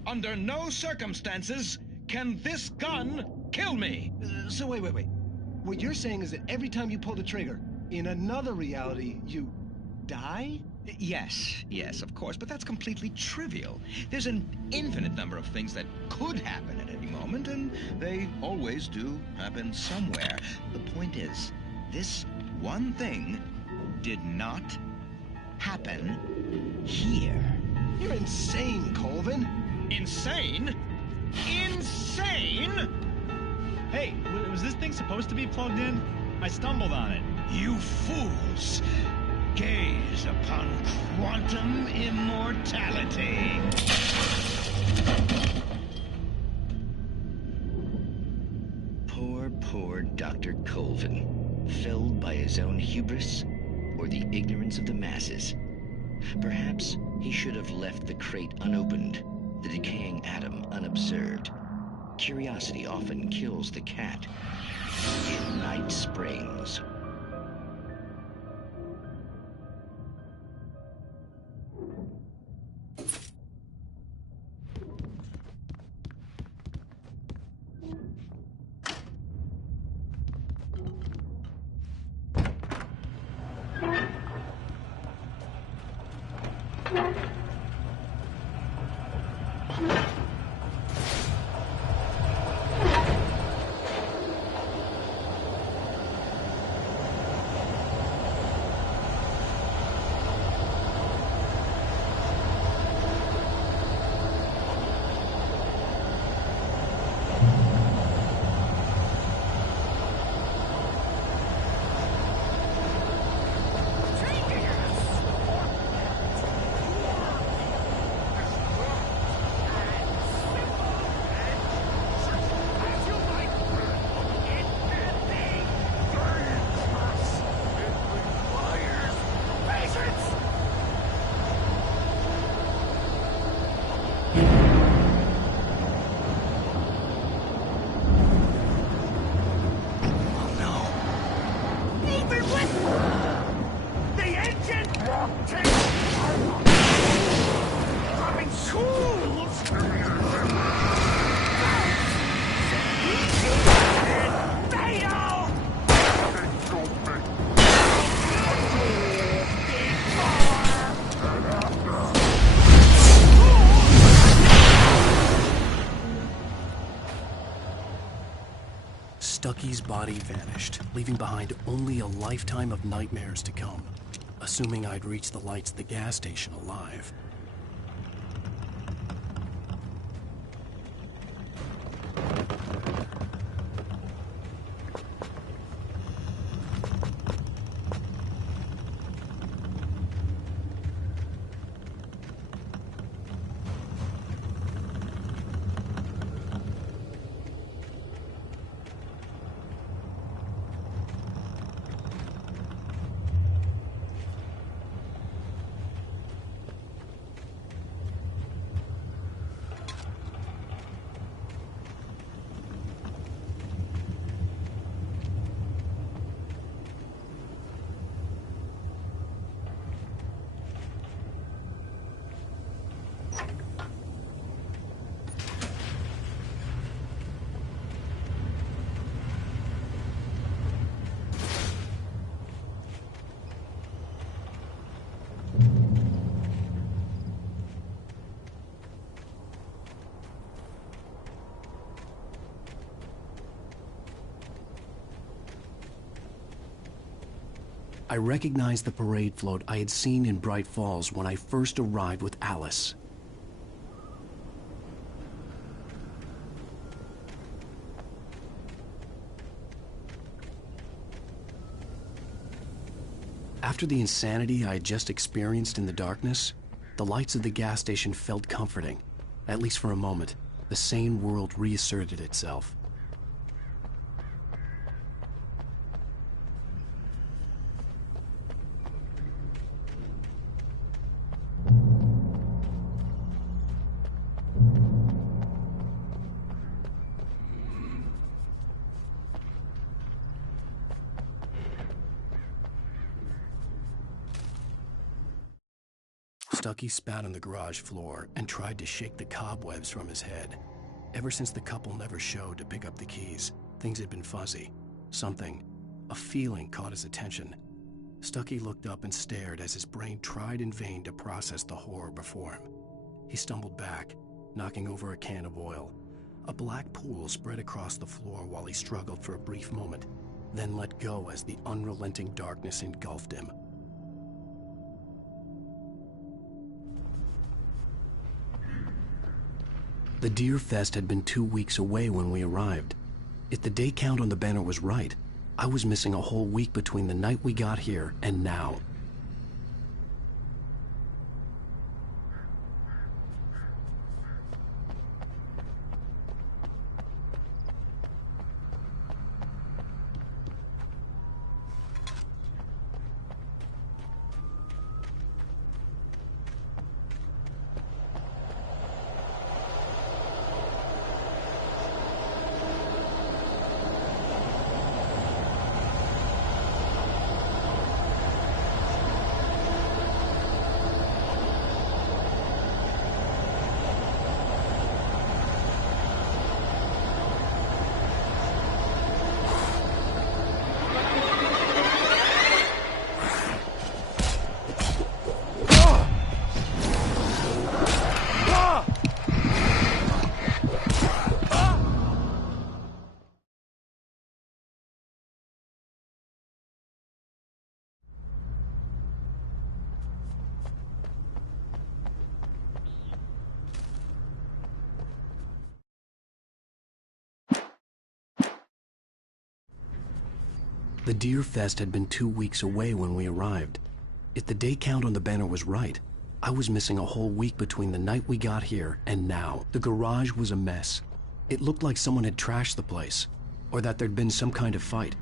Under no circumstances can this gun kill me. So wait. What you're saying is that every time you pull the trigger, in another reality, you die? Yes, of course, but that's completely trivial. There's an infinite number of things that could happen at any moment, and they always do happen somewhere. The point is, this one thing did not happen here. You're insane, Colvin. Insane? Insane? Hey, was this thing supposed to be plugged in? I stumbled on it. You fools! Gaze upon quantum immortality. Poor Dr. Colvin. Felled by his own hubris or the ignorance of the masses. Perhaps he should have left the crate unopened, the decaying atom unobserved. Curiosity often kills the cat. In Night Springs. Stucky's body vanished, leaving behind only a lifetime of nightmares to come, assuming I'd reach the lights at the gas station alive. I recognized the parade float I had seen in Bright Falls when I first arrived with Alice. After the insanity I had just experienced in the darkness, the lights of the gas station felt comforting. At least for a moment, the sane world reasserted itself. Stucky spat on the garage floor and tried to shake the cobwebs from his head. Ever since the couple never showed to pick up the keys, things had been fuzzy. Something, a feeling, caught his attention. Stucky looked up and stared as his brain tried in vain to process the horror before him. He stumbled back, knocking over a can of oil. A black pool spread across the floor while he struggled for a brief moment, then let go as the unrelenting darkness engulfed him. The Deer Fest had been 2 weeks away when we arrived. If the day count on the banner was right, I was missing a whole week between the night we got here and now. The Deer Fest had been 2 weeks away when we arrived. If the day count on the banner was right, I was missing a whole week between the night we got here and now. The garage was a mess. It looked like someone had trashed the place, or that there'd been some kind of fight.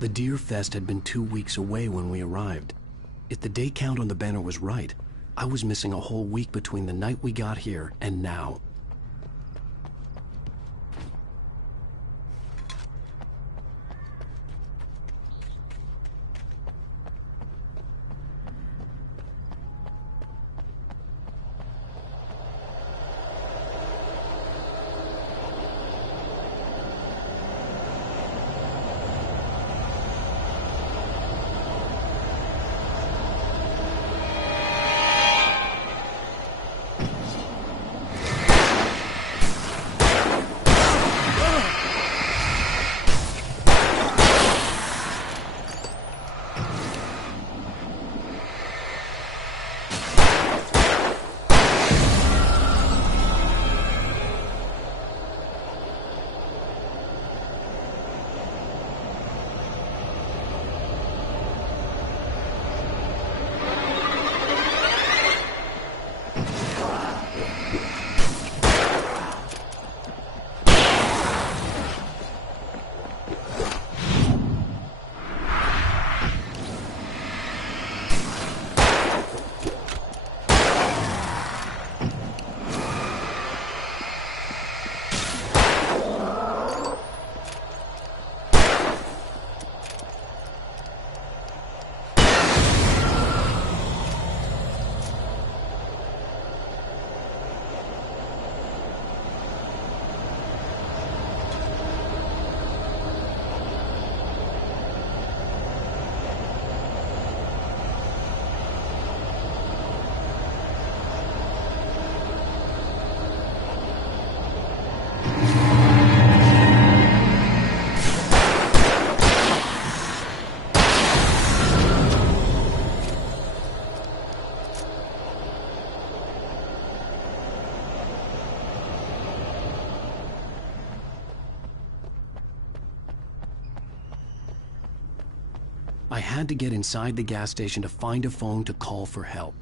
The Deer Fest had been 2 weeks away when we arrived. If the day count on the banner was right, I was missing a whole week between the night we got here and now. I had to get inside the gas station to find a phone to call for help.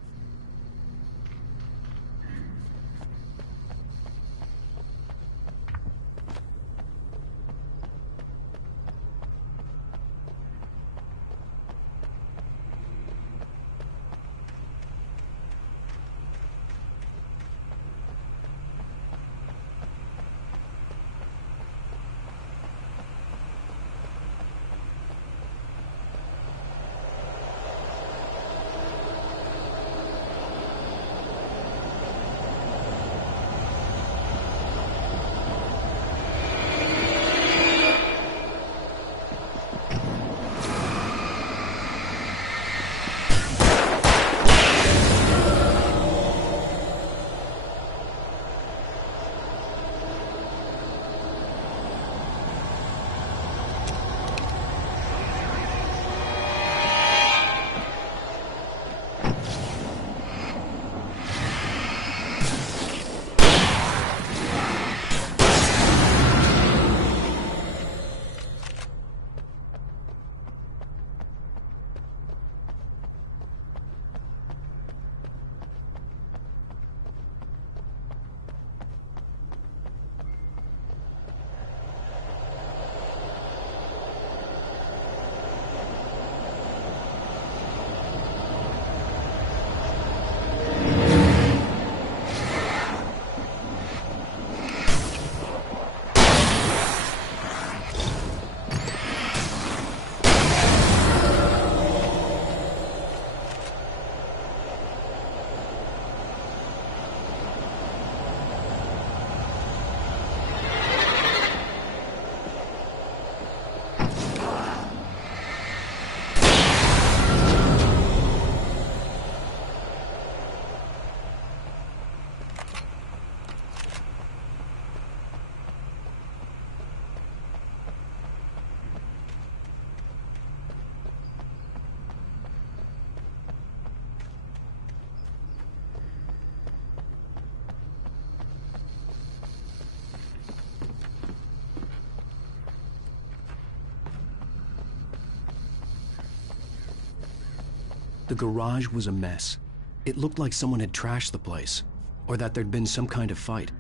The garage was a mess. It looked like someone had trashed the place, or that there'd been some kind of fight.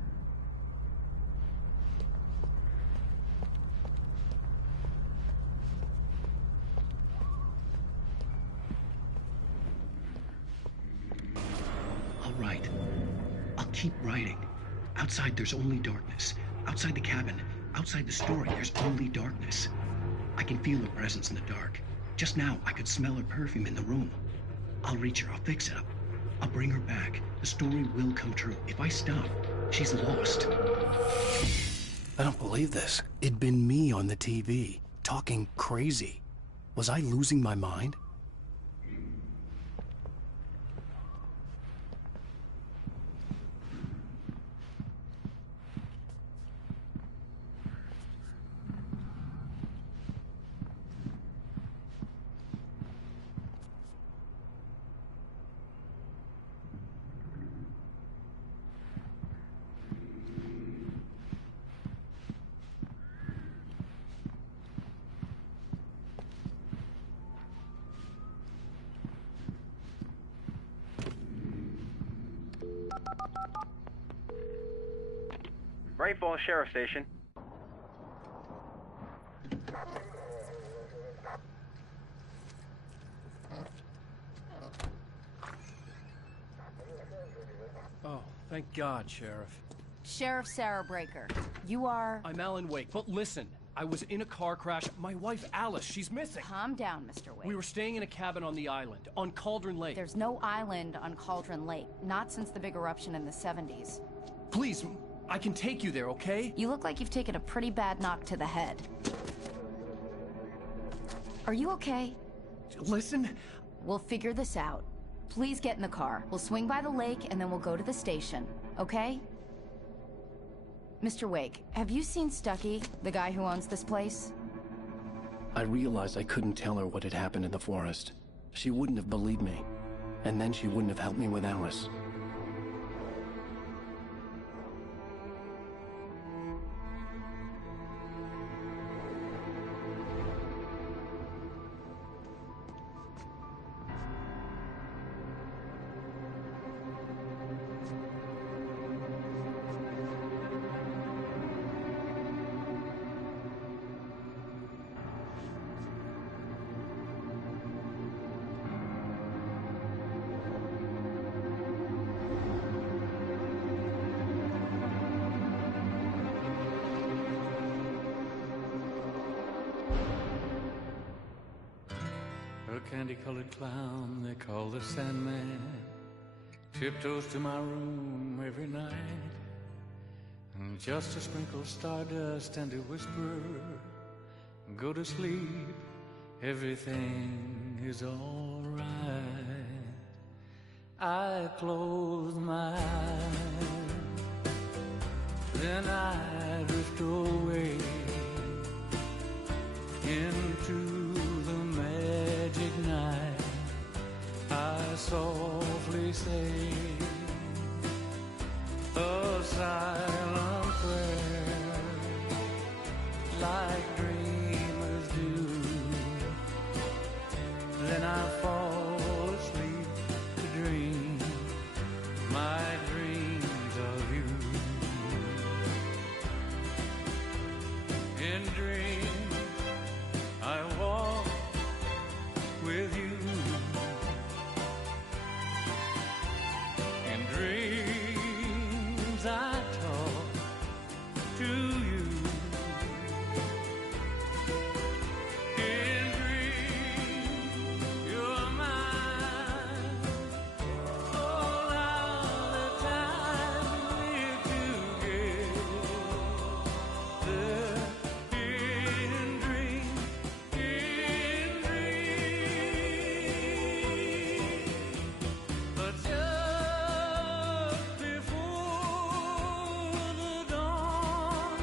All right. I'll keep writing. Outside, there's only darkness. Outside the cabin, outside the story, there's only darkness. I can feel her presence in the dark. Just now, I could smell her perfume in the room. I'll reach her. I'll fix it up. I'll bring her back. The story will come true. If I stop, she's lost. I don't believe this. It'd been me on the TV, talking crazy. Was I losing my mind? Bright Falls Sheriff Station. Oh, thank God, Sheriff. Sheriff Sarah Breaker. You are... I'm Alan Wake, but listen. I was in a car crash. My wife, Alice, she's missing. Calm down, Mr. Wake. We were staying in a cabin on the island, on Cauldron Lake. There's no island on Cauldron Lake. Not since the big eruption in the 70s. Please, I can take you there, okay? You look like you've taken a pretty bad knock to the head. Are you okay? Listen. We'll figure this out. Please get in the car. We'll swing by the lake and then we'll go to the station, okay? Mr. Wake, have you seen Stucky, the guy who owns this place? I realized I couldn't tell her what had happened in the forest. She wouldn't have believed me. And then she wouldn't have helped me with Alice. candy-colored clown they call the Sandman tiptoes to my room every night, and just to sprinkle stardust and to whisper, go to sleep, everything is all right. I close my eyes, then I drift away into the magic night. I softly say a silent prayer, like dreamers do. Then I fall asleep to dream my dreams of you. In dreams I walk with you. In dreams I talk to you. In dreams you're mine. All of the time we're together. In dreams, but just before the dawn,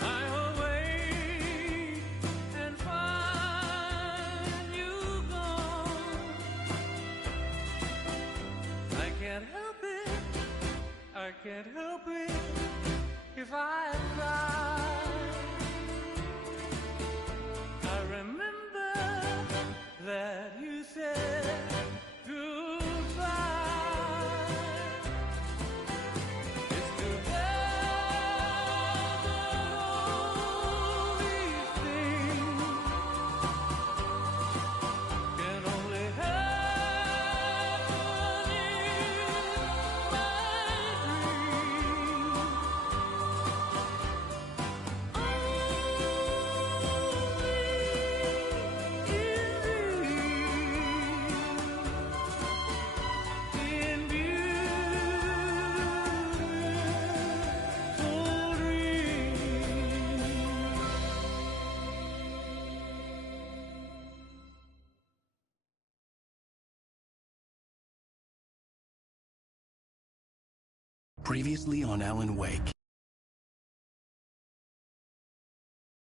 I awake and find you gone. I can't help it, I can't help it if I cry. I remember that you said goodbye. It's too bad that all these things can only happen in Previously on Alan Wake.